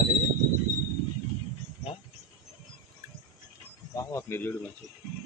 करे బాగా మీరు చూడు మంచిది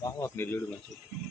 વાહ વાહ મેં લીડું નાખ્યું